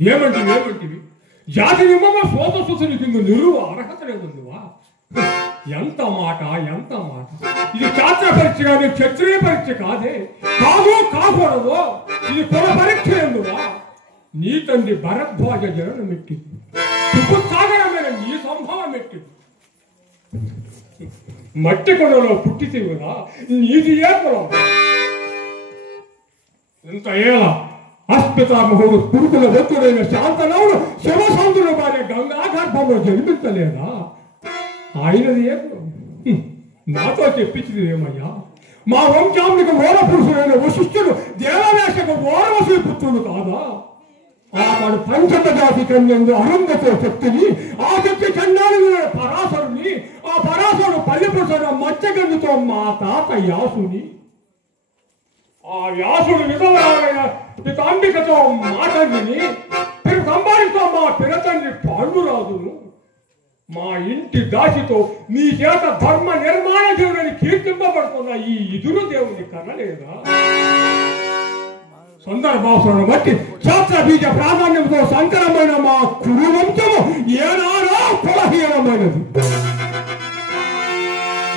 ఏమంటివి జాతి నిమ్మ సోత సుసుని కింద నిలువ అర్హత లేదువా? ఎంత మాట ఇది శాస్త్ర పరీక్ష కానీ క్షత్రియ పరీక్ష కాదే. కాకూడదు ఇది కుల పరీక్ష ఎందువా? నీ తండ్రి భరద్వాజ జనం మెట్టింది, సాగరమైన నీ సంభవం మెట్టింది. మట్టి కొనలో పుట్టితే కదా నీది ఏ కులం? ఇంత ఏలా అస్మితామహుడు పురుకుల వ్యక్తుడైన శాంతనవుడు శివసముద్రుల భార్య గంగాగర్భంలో జన్మించలేదా? ఆయనది ఏ కులం? నాతో చెప్పించింది ఏమయ్యా? మా వంశానికి మూల పురుషుడైన వశిష్ఠుడు దేవవేషకు ఓరవశి పుత్రుడు కాదా? ఆనాడు పంచమ జాతి కన్యందు అరుంధతో శక్తిని, ఆ శక్తి చండాలు పరాశరుని, ఆ పరాశరుడు పల్లిపురుషుడు మత్స్యగంధితో మా తాత యాసుని, ఆ వ్యాసుడు విధవరాలైన పితాంబికతో మా తండ్రిని, సంపాదితో మా పినతండ్రి పాండురాజును, మా ఇంటి దాసితో నీ చేత ధర్మ నిర్మాణ దేవుడిని కీర్తింపబడుతున్న ఈ ఇదురు దేవుని కనలేదా? సందర్భావసరం బట్టి శాస్త్ర బీజ ప్రాధాన్యంతో సంకరమైన మా కురు వంశము ఏనాడో కులహీనమైనది.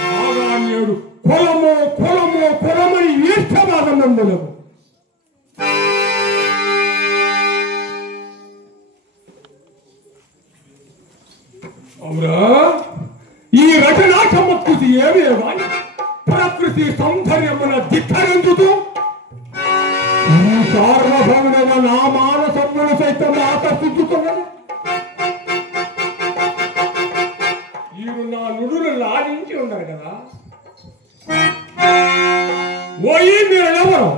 నాగాన్యుడు కులమని ఈష్టవాదనందులకు అవునా? ఈ రచనా చమత్కృతి ఏమే కానీ ప్రకృతి సౌందర్యమున ధిక్కరించుతూ సార్వభౌమైన నా మానసమును సైతం ఆకర్షించుతున్నది. వీరు నా నుడులు లాడించి ఉన్నారు కదా. ఓయి మీరెవరు?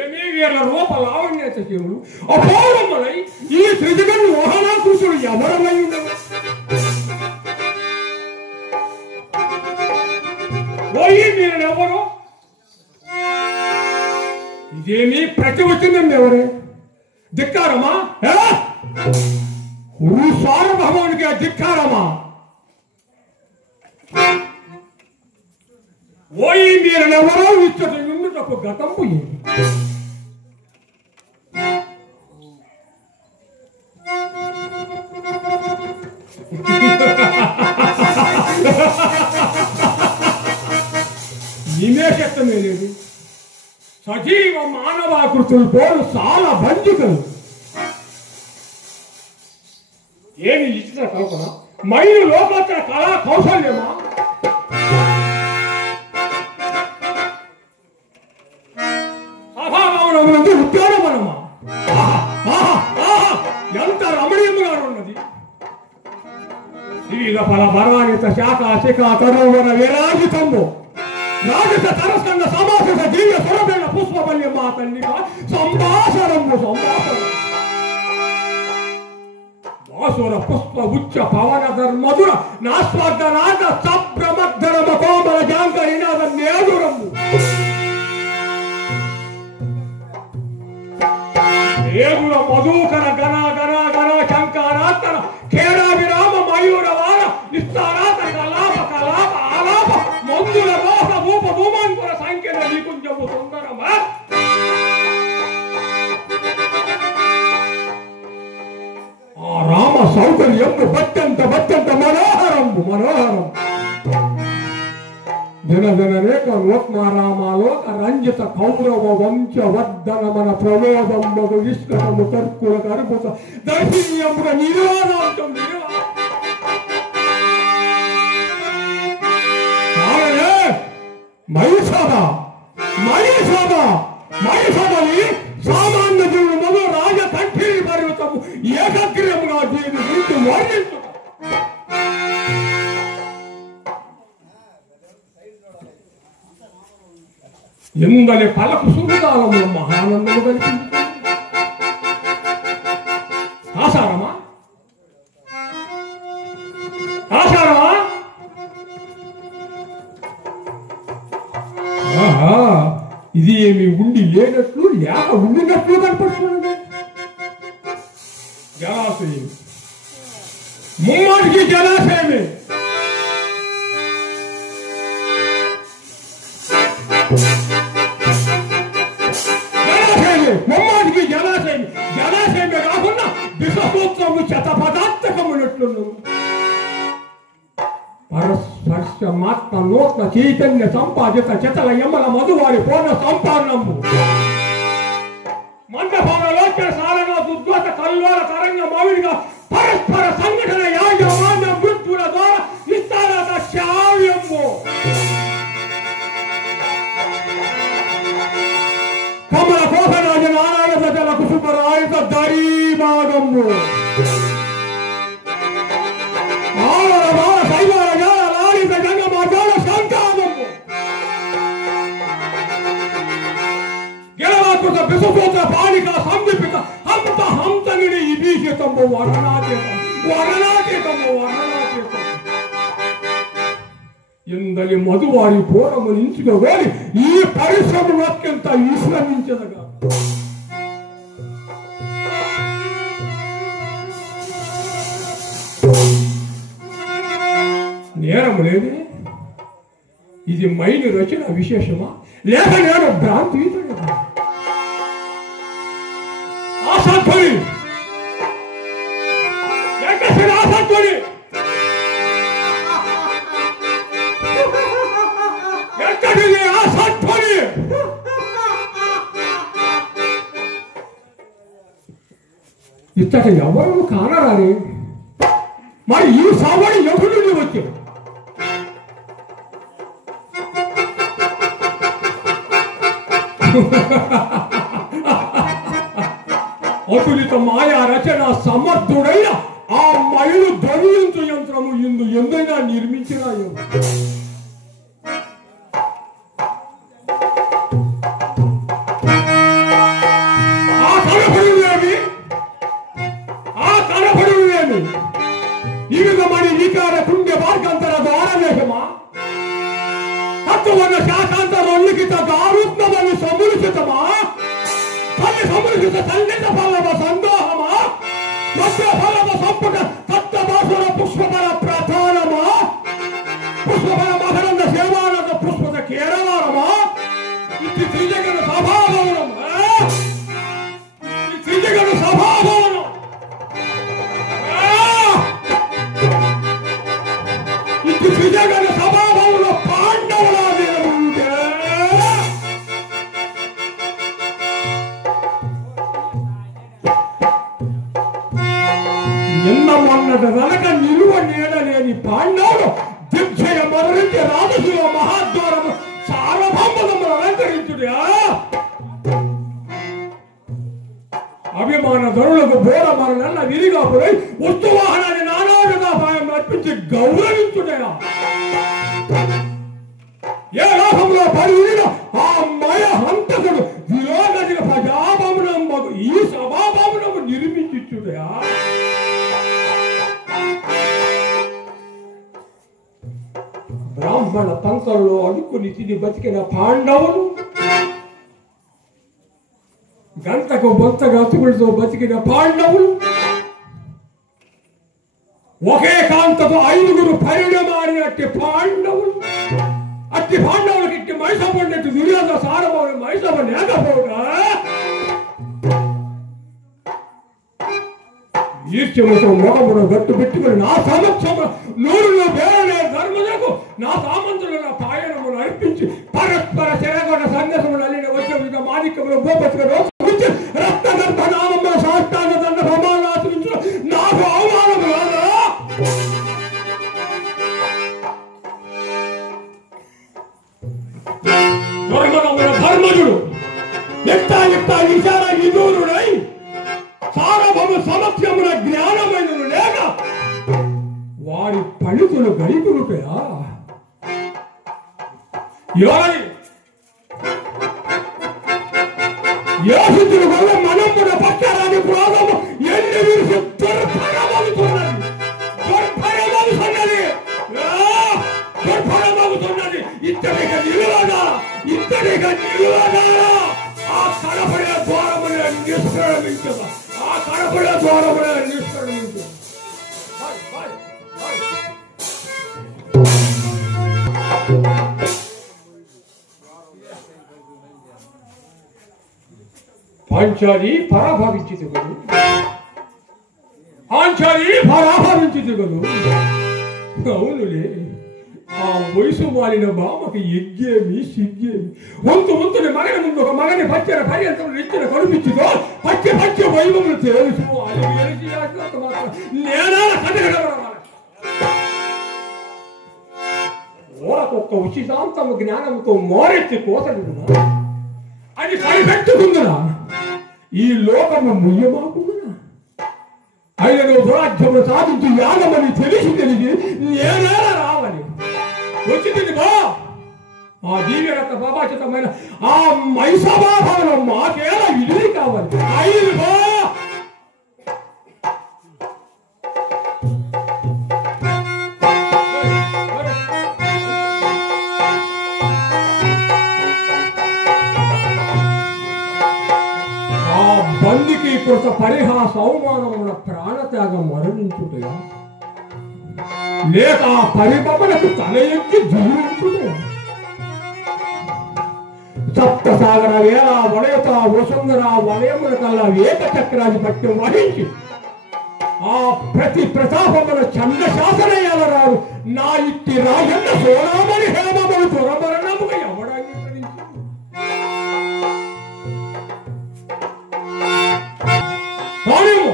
ఏమీ వీళ్ళ రూప లావణ్యత దేవుడు అపూర్వములై ఈ త్రిజగన్ మోహనాకృతుడు ఎవరమై ఉండవు? ఓయి మీరెవరు? ఇదేమీ ప్రతి వచ్చిందండి ఎవరే? ధిక్కారమా? సార్వభౌమానికి ధిక్కారమా? ఓయి మీరెవరో ఇచ్చట ఉండుటకు గతంపు ఏమి? నిమేషత్వమే లేదు. సజీవ మానవాకృతులు పోలు చాలా బంధికలు. ఏమి ఇచ్చిన కల్పన? మైలు లోకోత్తర కళా కౌశల్యమా? సభాభవనమునందు ఉద్యానవనమా? ఎంత రమణీయముగా ఉన్నది. వివిధ ఫల పర్వాణిత శాఖ శిఖ తరోవర విరాజితంబు రాజస తరస్కంద సమాస దివ్య సురభేణ పుష్పవల్య మా తల్లిక సంభాషణము వాసుర పుష్ప ఉచ్చ పవన ధర్మధుర నాస్వాదనాద సభ్రమద్ధర మకోమల జాంకరినాద నేదురము నేదుర మధుకర గణ గణ గణ శంకరాత్తర ఖేడా విరామ మయూర వార నిస్తారాత కలాప కలాప ఆలాప మందుల మోహ భూప భూమాంకుర సంఖ్యల నికుంజము సుందరమా. ఆ రామ సౌకర్యము బత్యంత మనోహరం దినదిననేక లోక్మారామాలోక రంజిత కౌరవ వంశ వర్ధన మన ప్రలోభంబు విష్కటము తర్కుల కర్పుత దర్శనీయముగ నిర్వాదాంతం మహిషాదని సామాన్య జీవుడు మొదలు రాజకంఠీ పర్వతము ఏకగ్రీయముగా దీని గురించి వర్ణించు. ఎందలి పలకు సుఖాలము మహానందము కల్పింది. ఆషాఢమా ఇది ఏమి ఉండి లేనట్లు లేక ఉండినట్లు కనపడుతున్నది. జలాశయం ముమ్మాటికి జలాశయమే. జలాశయమే ముమ్మాటికి మాత్మ నూత్న చైతన్య సంపాదిత చతల యమల మధువారి పూర్ణ సంపాదనము మండపాలలోచన సారణ దుర్గత కల్లోల తరంగ మావిడిగా పరస్పర సంఘటన యాజమాన్య మృత్యుల ద్వారా విస్తారత శావ్యము కమల కోసరాజ నారాయణ ప్రజల కుసుమరాయుత దరీభాగము బాలిక సందీపిక హంత హంతగిడి విభీషితము వర్ణనాతీతము ఎందలి మధువారి పూర్వము నించుకోవాలి ఈ పరిశ్రమను అత్యంత విశ్రమించదగా నేరం లేదే ఇది మైలు రచన విశేషమా లేక నేను భ్రాంతి ఆసత్వని ఆసత్వని ఎక్కడిది ఆసత్వని ఇచ్చట ఎవరు కానరాని మరి ఈ సవడి ఎదురు నుండి వచ్చాడు అతులిత మాయా రచన సమర్థుడైన ఆ మైలు ధ్వనించు యంత్రము ఇందు ఎందైనా నిర్మించిన ఆ కనపడువేమి ఇవిగమని వికార కుండ్య మార్గంతర ద్వారవేశమా తత్వన శాకాంతరొల్లికిత దారుత్మమని సములిచితమా తల్లి సములిచిత సంగీత ఫలమ సందోహమా సత్య ఫలమ సంపుట తత్వభాసుర పుష్పఫల ప్రధానమా పుష్పఫల మకరంద సేవానంద పుష్పద కేరవారమా ఇది త్రిజగన సభాభవనం ఈ త్రిజగన సభాభవనం ఇది త్రిజగన సభాభవన పాండవుల ఎన్నమన్నట వెనక నిలువ నేడలేని పాండవులు దిగ్జయ మరణించి రాజశివ మహాద్వారము సార్వభౌమము అలంకరించుడా అభిమాన ధరులకు బోర మరణన్న విరిగా పోయి ఉత్తువాహనాన్ని నానావిధాపాయం అర్పించి గౌరవించుడయా ఏ లోకంలో పడిన ఆ మయ హంతకుడు విలోకటిక ప్రజాభవనము ఈ సభాభవనము నిర్మించుడయా బ్రాహ్మణ పంకల్లో అడుక్కుని తిని బతికిన పాండవులు గంటకు బొంతగా అతుకులతో బతికిన పాండవులు ఒకే కాంతతో 5గురు పరిణమాడినట్టి పాండవులు అట్టి పాండవులకి ఇట్టి మైసపడినట్టు దుర్యోధన సారభౌని మైసప లేకపోగా ఈర్ష్యముతో మొగమును గట్టు పెట్టుకుని నా సమక్షము నూరులో వేరే ధర్మలకు నా సామంతుల పాయనమును అర్పించి పరస్పర శరగొండ సందేశములు అల్లిన వచ్చే వివిధ మాణిక్యములు గోపతిగా రోజు రక్త గర్భ నామముల సాష్టాంగ దండ ప్రమాణాలు ఆచరించిన నాకు అవమానము కాదా ధర్మజుడు నిత్తా విచార విదూరుడై సారభమ సమక్షమున జ్ఞానమైనను లేక వారి పణితులు గడిపురుటయా యోషితులు వల్ల మనమున పట్టరాని క్రోధము ఎన్ని విరిసి దుర్భరమవుతున్నది ఇత్తడిగా నిలువగా ఆ కడపడే ద్వారమున నిష్క్రమించదా ఆ కడపడే ద్వారమున నిష్క్రమించదా పాంచాలి పరాభవించితుగలు అవునులే ఆ వయసు మారిన బామకి ఎగ్గేమి సిగ్గేమి వంతుని మగని ముందు ఒక మగని పచ్చర పర్యంతం ఇచ్చిన కనిపించిందో పచ్చ వైభవం తెలుసు అది మాత్రం నేనా ఓరకొక్క ఉచితాంతము జ్ఞానంతో మోరెత్తి కోసడుగునా అది సరిపెట్టుకుందునా ఈ లోకము ముయ్యమాకుందునా ఆయన దురాధ్యమును సాధించి యాగమని తెలిసి నేనేలా రావాలి వచ్చింది బా ఆ దివ్యరత్న ప్రభాచితమైన ఆ మైసభాభావంలో మాకేలా విడిది కావాలి అయ్యింది బా ఆ బందికి కృత పరిహాస అవమానమున ప్రాణత్యాగం మరణించుటయా లేక ఆ పరిపమనకు తల ఎక్కి జీవించుటయా సప్తసాగర వేళ వలయత వసుంధర వలయముల కల్లా ఏక చక్రాధిపత్యం వహించి ఆ ప్రతి ప్రతాపముల చండ శాసనయ్యాలరారు నా ఇట్టి రాజన్న సోనామని హేమములు దురమరణముగా ఎవడంగీకరించింది కానేమో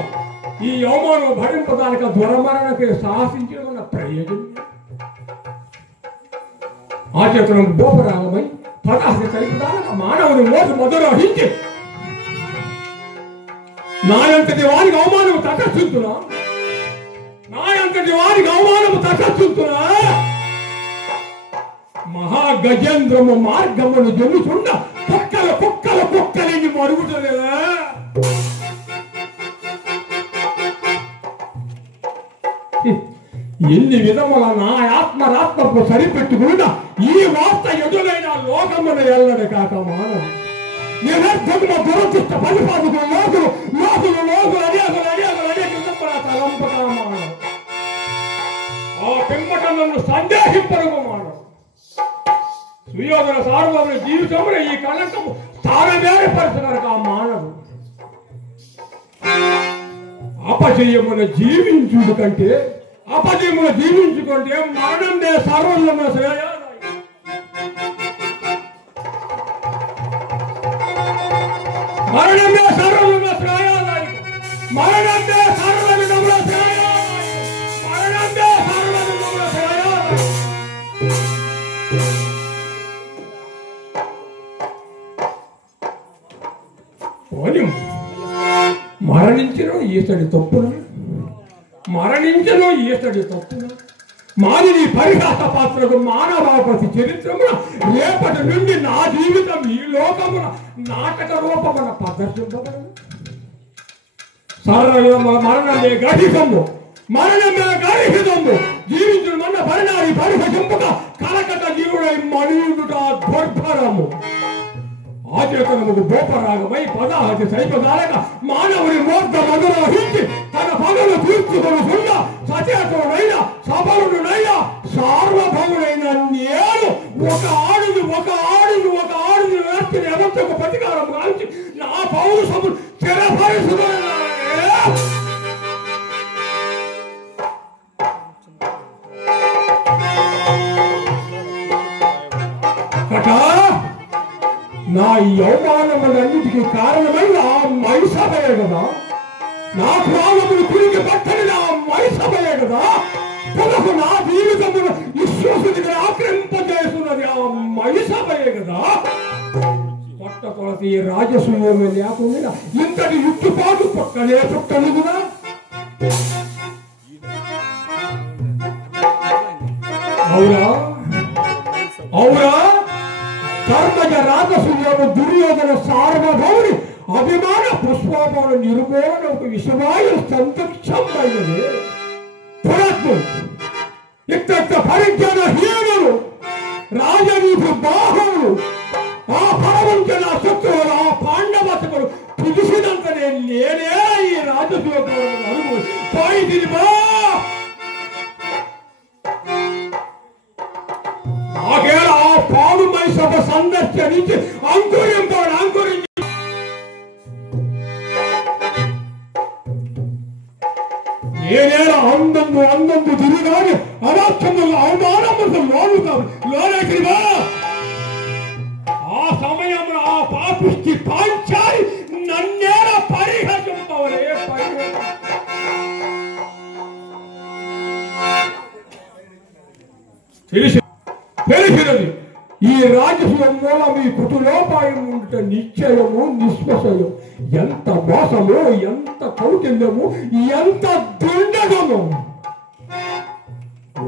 ఈ అవమానం భరింపదానికి దురమరణకి సాహసించిన మన ప్రయోజనం ఆచేతనం గోపరాగమై పదార్థ సరిపదానికి మానవుని మోసు మొదలహించి నాయంతటి వారికి అవమానము తటస్థిస్తున్నా మహాగజేంద్రము మార్గమును జముచుండ కుక్కలని మరుగుటలేదా ఎన్ని విధముల నా ఆత్మరాత్మకు సరిపెట్టుకున్న ఈ వార్త ఎదురైన లోకమున ఎల్లడి కాక మానవు నిరర్థముల దురదృష్ట పరిపాలకులు లోకులు అనేక తలంపగా మానవు ఆ పెంపట నన్ను సందేహింపరుగు మానవు సుయోధన సార్వభౌమ జీవితంలో ఈ కళంకము స్థానమేర్పరచగలక ఆ మానవు అపజయమున జీవించుడు కంటే అపజయమున జీవించుకుంటే మరణందే సర్వోన్నమ శ్రేయాదాయి మరణందే సర్వోన్నమ శ్రేయాదాయి మరణందే సర్వోన్నమ శ్రేయాదాయి మరణందే సర్వోన్నమ శ్రేయాదాయి పోనిం మరణించిన ఈతడి తప్పున మాది నీ పరిహాస పాత్రకు మానవాపతి చరిత్రమున రేపటి నుండి నా జీవితం ఈ లోకమున నాటక రూపమున ప్రదర్శింపబడదు మరణమే గడిహము జీవించిన మన పరిణామి పరిహసింపక కలకట జీవుడై మణియుడుట దుర్భరము ఆచేతనముకు గోపరాగమై పదాహతి సైపదాలక మానవుని మోర్ధ మధురహించి తన పగలు తీర్చుకొనుకున్న సచేతుడైన సబలుడైన సార్వభౌముడైన నేను ఒక ఆడుని నర్చిన ఎవరికి ప్రతికారం కాల్చి నా పౌరుషము స్థిరపరుచుకున్నానే నా ఈ అవమానములన్నిటికీ కారణమైన ఆ మైసభయే కదా నా ప్రాణములు తిరిగి పట్టని ఆ మైసభయే కదా పునః నా జీవితమును విశ్వాసుడిగా ఆక్రమింపజేస్తున్నది ఆ మైసభయే కదా పట్ట కొలసి రాజసూయమే లేకుండా ఇంతటి యుట్టుపాటు పక్కనే పుట్టను కూడా అవునా కర్మజ రాజసూయము దుర్యోధన సార్వభౌముని అభిమాన పుష్పముల నిర్మూలన ఒక విషమాయు సంతక్షమైనది పురాత్ములు ఇత్త పరిజ్ఞాన హీనులు రాజనీతి బాహువులు ఆ పరవంచన శత్రువులు ఆ పాండవతకులు పిలిచినంతనే నేనే ఈ రాజసూయము అడుగు పోయి ఆగేలా ఆ పాడుమై సభ సందర్శించి అంకురించి నేనేలా అందందు తిరిగాని అనాథములు అవమానములు లోను లోనేసివా ఆ సమయంలో ఆ పాపిష్టి పాంచాలి నన్నేల పరిహసింపవలే తెలిసినది ఈ రాజకీయం మూలం ఈ కుటులోపాయం ఉంట నిశ్చయము నిశ్వసయం ఎంత మోసము ఎంత కౌటిల్యము ఎంత దుండగము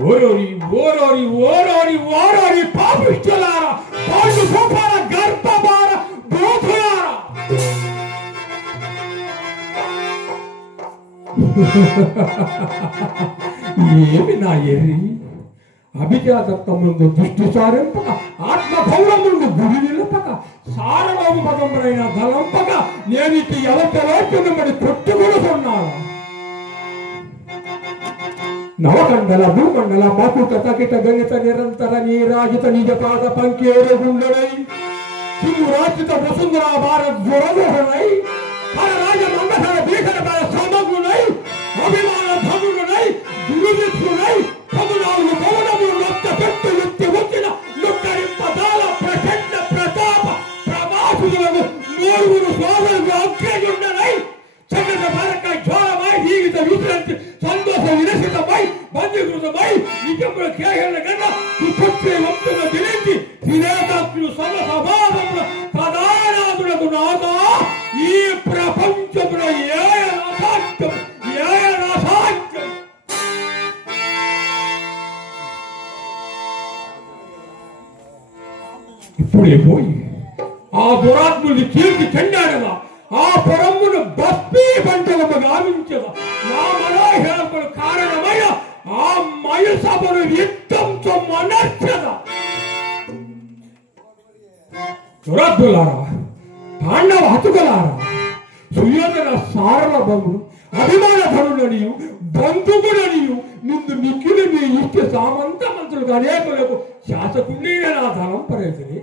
ఓరోరి ఓరోరి ఓరోరి ఓరోరి పాపిష్టులారా పాండు భూపాల గర్భభార బోధులారా ఏమి నా ఎర్రి అభిజాతత్వం ముందు దృష్టి సారింపక ఆత్మభౌరం ముందు గురి నిలపక సారభౌమపదములైన బలంపక నేనిటి ఎవరి కొట్టుకొడుతున్నాను నవకండల భూమండల మకుట తకిట గణిత నిరంతర నీరాజిత నిజ పాద పంకేరుగుండనై సింగురాజిత వసుంధరా భారత్ జ్వరదోహనై హరరాజ మందహర భీకర బల సమగ్రునై అభిమాన ధనుడునై దురుదిత్రునై పదునాలుగు పవనములు నొక్క పెట్టు యుక్తి వచ్చిన నుక్కరింపదాల ప్రచండ ప్రతాప ప్రభాసులకు నూరుగురు సోదరులు అగ్రజుండనై చక్కట పరక జ్వాలమై జీవిత విశ్రాంతి సంతోష విరసితమై బంధీకృతమై నిజముల కేహల కన్నా సుపత్రి వంతుల దిరించి హిరేతాత్రులు సమసభావముల ప్రధానాదులకు నాదా ఈ ప్రపంచమున ఏయనాసాధ్యం ఏయనాసాధ్యం ఇప్పుడే పోయి ఆ దురాత్ముడి కీర్తి చెండాడగా ఆ పురమును భస్మీ పంటలము గావించదా నా మనోహేళములు కారణమైన ఆ మయసభను యుద్ధంతో మనర్చదా దురద్దులారా పాండవ హతుకులారా సుయోధన సారలభములు అభిమాన ధనుడనియు బంధుకుడనియు నిందు మిక్కిలి మీ ఇష్ట సామంత మంత్రులకు అనేకులకు శాసకుడిని నా ధనం పరేతని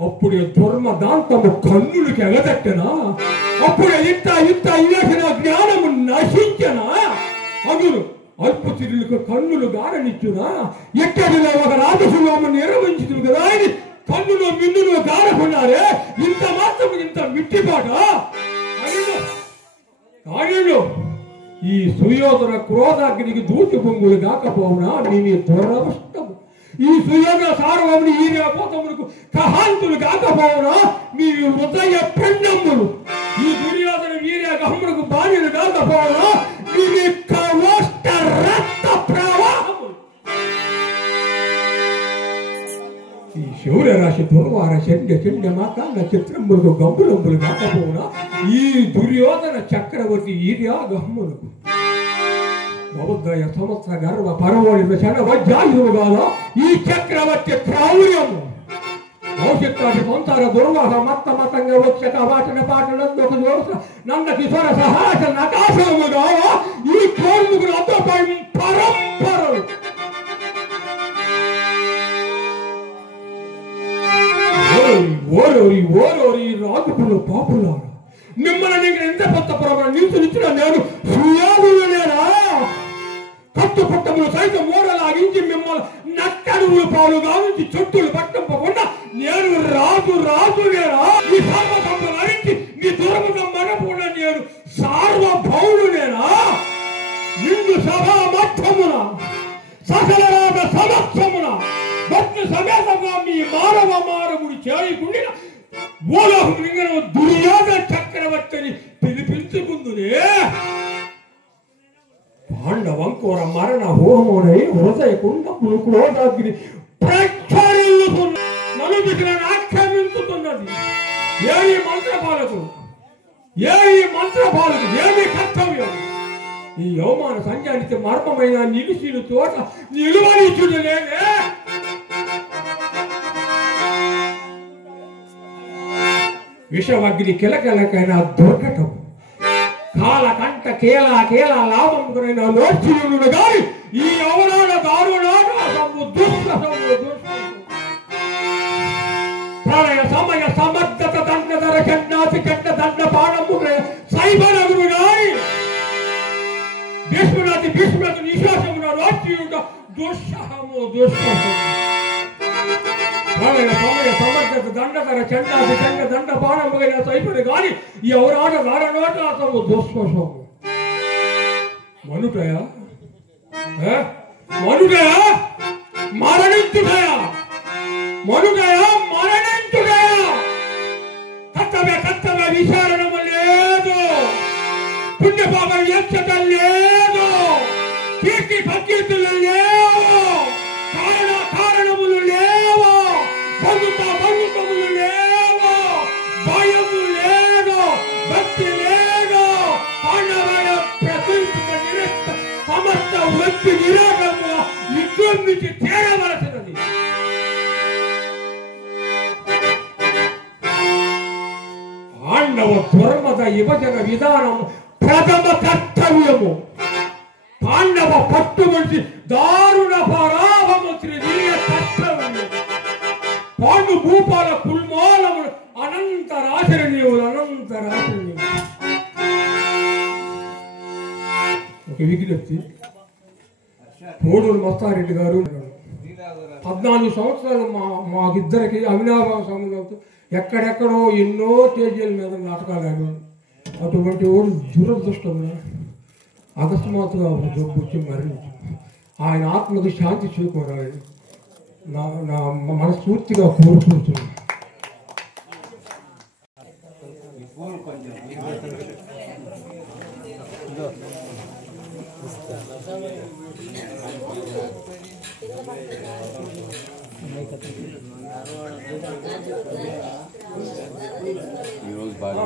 అప్పుడే దుర్మదాంతము కన్నులకి ఎగదట్టనా అప్పుడే ఇంత ఇంత ఇవేసిన జ్ఞానము నశించనా అందును అల్పతిరులకు కన్నులు గారనిచ్చునా ఎక్కడిలో ఒక రాజసులోము నిర్వహించదు కదా అని కన్నులో మిన్నులో గారకున్నారే ఇంత మాత్రం ఇంత మిట్టిపాట కానిలో ఈ సుయోధన క్రోధాగ్నికి దూచి పొంగులు కాకపోవునా నీ దురవష్టము ఈ సుయోధన సార్వముని ఈ పోతములకు కహాంతులు కాకపోవునా మీ హృదయ పిండములు ఈ దుర్యోధన వీర్య గహములకు బాణ్యులు కాకపోవునా మీ కవష్ట రక్త ప్రవాహములు ఈ శౌర్య రాశి దుర్వార చండ్య చండ్య మాత నక్షత్రములకు గంపులంబులు కాకపోవునా ఈ దుర్యోధన చక్రవర్తి ఈర్య గహములకు బౌద్ధయ సంవత్సర గర్వ పరమోడి శన వజ్రాయుధము కాదా ఈ చక్రవర్తి క్రౌర్యము భవిష్యత్తు సంసార దుర్వాస మత్త మతంగా వచ్చక వాటిన పాటలందు ఒక జోస నంద కిశోర సహాస నకాశము కాదా ఈ కోర్ముకులు అతపై పరంపరలు ఓరోరి ఓరోరి రాజుకులు పాపులారా మిమ్మల్ని ఎంత కొత్త ప్రభావం నిలిచిన నేను సుయోధుడనేనా కట్టుపట్టములు సైతం మూడలాగించి మిమ్మల్ని నట్టడుగులు పాలు గావించి చుట్టూలు పట్టంపకుండా నేను రాజునేనా ఈ సర్వసంపద హరించి మీ దుర్ముఖం మనకుండా నేను సార్వభౌమునేనా నిండు సభా మఠమున సకల రాజ సమక్షమున భక్తి సమేతంగా మీ మానవ మానవుడు చేయకుండిన భూలోకం లింగన దుర్యోధన చక్రవర్తిని పిలిపించుకుందునే పాండవంకోర మరణ హోమోనై హృదయ కుండములు క్రోధాగ్ని ప్రక్షాళిల్లుతున్న నలుదిశలను ఆక్రమించుతున్నది ఏమి మంత్రపాలకులు ఏమి కర్తవ్యం ఈ యవమాన సంజానికి మర్మమైన నిలిచిన చోట నిలువనిచ్చుటలేనే విషవగ్ని కిలకిలకైన దుర్ఘటం కాల కంట కేల కేల లాభముకైన లోచ్యుడు గాని ఈ అవరాణ దారుణాము ప్రళయ సమయ సమర్థత దండధర చండాతి చండ దండ పాడము సైబరగుడు గాని భీష్మునాథి నిశ్వాసమున రాష్ట్రీయుడ దుస్సహము దోసుకోసం సమర్థత దండతర చండాసి చండ దండ బాణముగా అయిపోయింది కానీ ఎవరాడ నాడనోట అతను దోసుకోసం మనుటయా మనుటయా మరణించుటయా మనుటయా మరణించుటయా కర్తవ్య విచారణము లేదు పుణ్యపాపం ఎచ్చట లేదు కీర్తి ప్రకీర్తులు లేవు కారణములు లేవు బంధుత్వములు లేవు భయము లేదు భక్తి లేదు పాండవాయ ప్రకృతిక నిరస్త సమస్త వ్యక్తి నిరాటము యుద్ధం నుంచి చేరవలసినది పాండవ ధర్మద విభజన విధానం ప్రథమ కర్తవ్యము పాండవ పట్టుమనిషి దారుణ పరాభము తృతీయ కర్తవ్యము పాండు భూపాల కుల్మోలములు అనంతరాశరణీయులు ఒక విజ్ఞప్తి కోడూరు మస్తారెడ్డి గారు 14 సంవత్సరాలు మాకిద్దరికి అవినాభావ సంబంధంతో ఎక్కడెక్కడో ఎన్నో స్టేజీల మీద నాటకాలు ఆడారు అటువంటి వాడు దురదృష్టంగా అకస్మాత్తుగా జబ్బు వచ్చి మరణించు ఆయన ఆత్మకు శాంతి చేకూరాలని నా మనస్ఫూర్తిగా కోరుకుంటున్నాను. ఈరోజు బాగా